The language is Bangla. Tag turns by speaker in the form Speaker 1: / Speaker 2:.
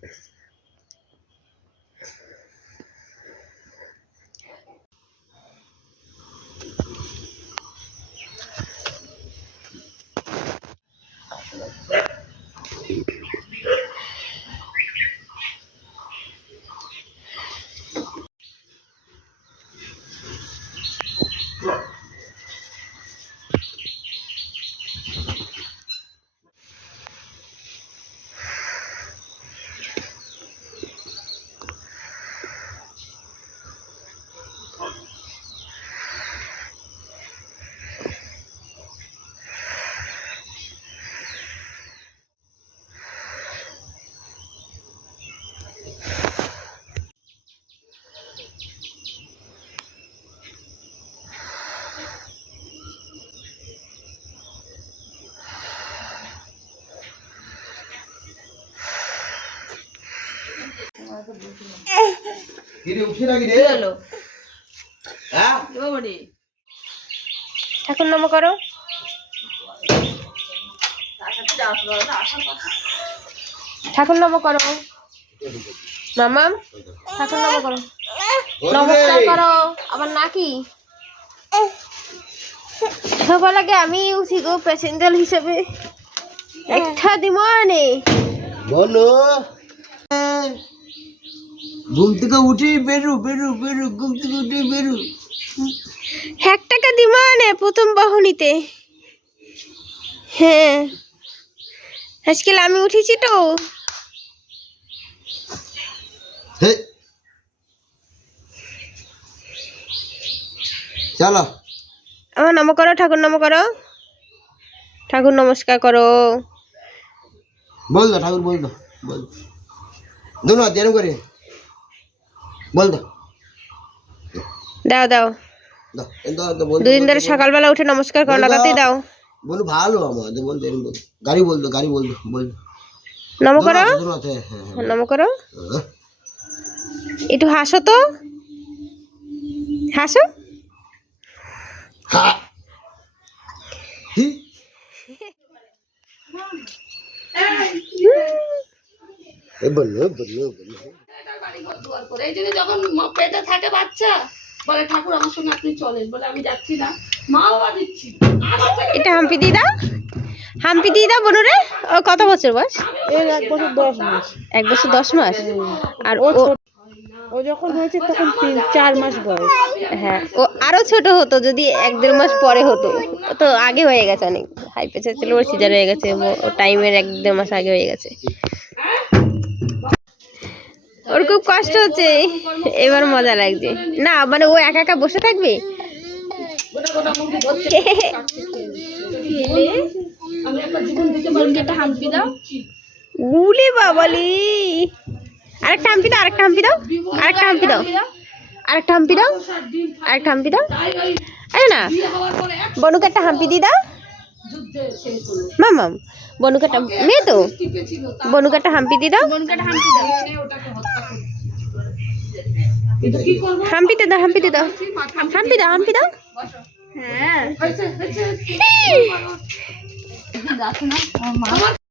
Speaker 1: Gracias. কিরে উঠছে নাকি রে।
Speaker 2: হলো
Speaker 1: হ্যাঁ?
Speaker 3: ঠাকুর নাম করো। ঠাকুর নাম করো। মামাম ঠাকুর নাম করো। নমস্কার করো। আবার নাকি? সবার আগে আমি উঠি গো প্যাসেঞ্জার হিসেবে। একটা দিব নে
Speaker 1: বলো। ঘুম থেকে উঠি বেরু বেরু বেরু ঘুম থেকে উঠি বেরু।
Speaker 3: এক টাকা দিব নে প্রথম বাহনিতে। হ্যাঁ। আজকাল আমি উঠেছি তো।
Speaker 1: চলো।
Speaker 3: আমার নাম করো ঠাকুর নাম করো। ঠাকুর নমস্কার করো।
Speaker 1: বল ঠাকুর বল দো বল। হাত এরম করে। বল
Speaker 3: দাও দাও।
Speaker 1: দাও
Speaker 3: দুদিন ধরে সকালবেলা উঠে নমস্কার করো না। তাতেই দাও।
Speaker 1: বল ভালো আমাদের বল গাড়ি বল দো গাড়ি বল দো বল
Speaker 3: নম করো।
Speaker 1: হাতে, হ্যাঁ হ্যাঁ
Speaker 3: নম করো।
Speaker 1: হ্যাঁ।
Speaker 3: একটু হাসো তো। হাসো।
Speaker 1: বলল বলল বলল
Speaker 2: করে। এই জন্য যখন পেটে থাকে বাচ্চা বলে ঠাকুর আমার সঙ্গে আপনি চলেন। বলে আমি যাচ্ছি না। মা বাবা দিচ্ছি।
Speaker 3: এটা হাম্পি দিয়ে দাও হাম্পি দিয়ে দাও বনুরে ও কত বছর বয়স?
Speaker 4: এর এক বছর দশ মাস।
Speaker 3: এক বছর দশ মাস? আর ও
Speaker 4: ও যখন হয়েছে তখন তিন চার মাস বয়স।
Speaker 3: হ্যাঁ ও আরও ছোট হতো যদি এক দেড় মাস পরে হতো। ও তো আগে হয়ে গেছে অনেক। হাই প্রেসার ছিল ওর সিজার হয়ে গেছে ও- ও টাইমের এক দেড় মাস আগে হয়ে গেছে। ওর খুব কষ্ট হচ্ছে। এবার মজা লাগছে। না মানে ও একা একা বসে থাকবে?
Speaker 2: হাম্পি দাও
Speaker 3: হাম্পি দাও হাম্পি দাও। হাম্পি দাও হাম্পি দাও। না, বনুকে একটা হাম্পি দিয়ে দাও।
Speaker 2: যুদ্ধে শেষ
Speaker 3: মামাম বনুকে একটা মেয়ে তো?
Speaker 2: টিপেছিল
Speaker 3: বনুকে হাম্পি দিয়ে দাও
Speaker 2: বোনকাটা হাম্পি দাও।
Speaker 3: হাম্পিতে দাও হাম্পিতে দাও। হাম্পি দাও হাম্পি দাও।
Speaker 2: হ্যাঁ।